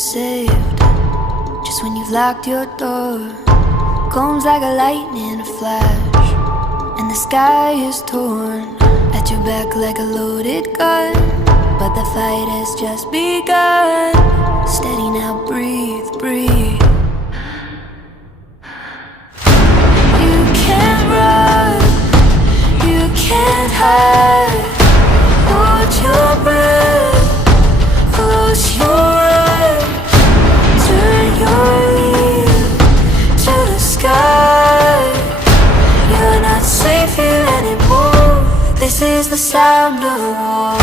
saved. Just when you've locked your door, comes like a lightning flash, and the sky is torn at your back like a loaded gun. But the fight has just begun. Steady now, breathe, breathe. You can't run, you can't hide. Hold your breath, close your eyes. Turn your ear to the sky. You're not safe here anymore. This is the sound of war.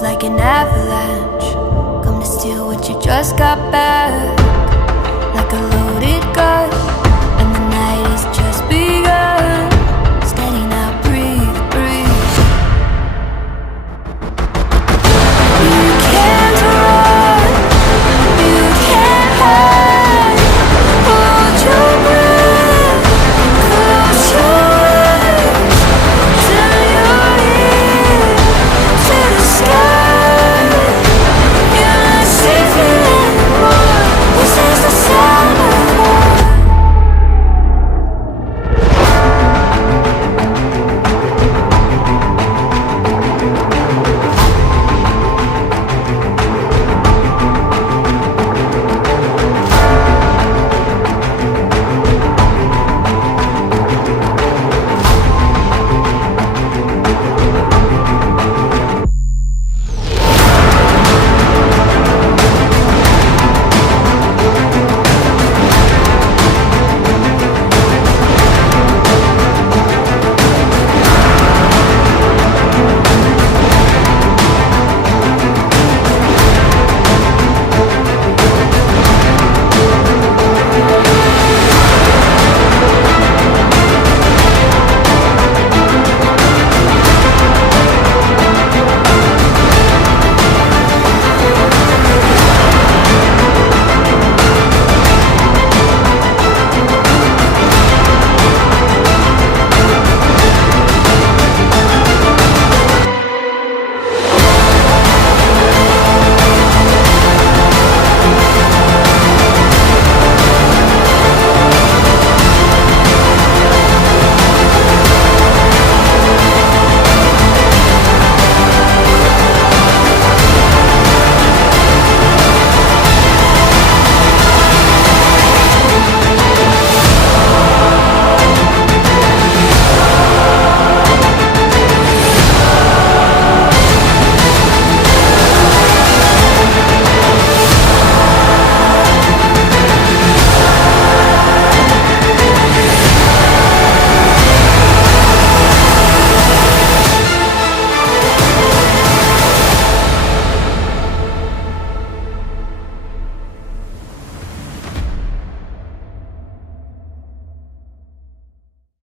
Like an avalanche, come to steal what you just got back. Like a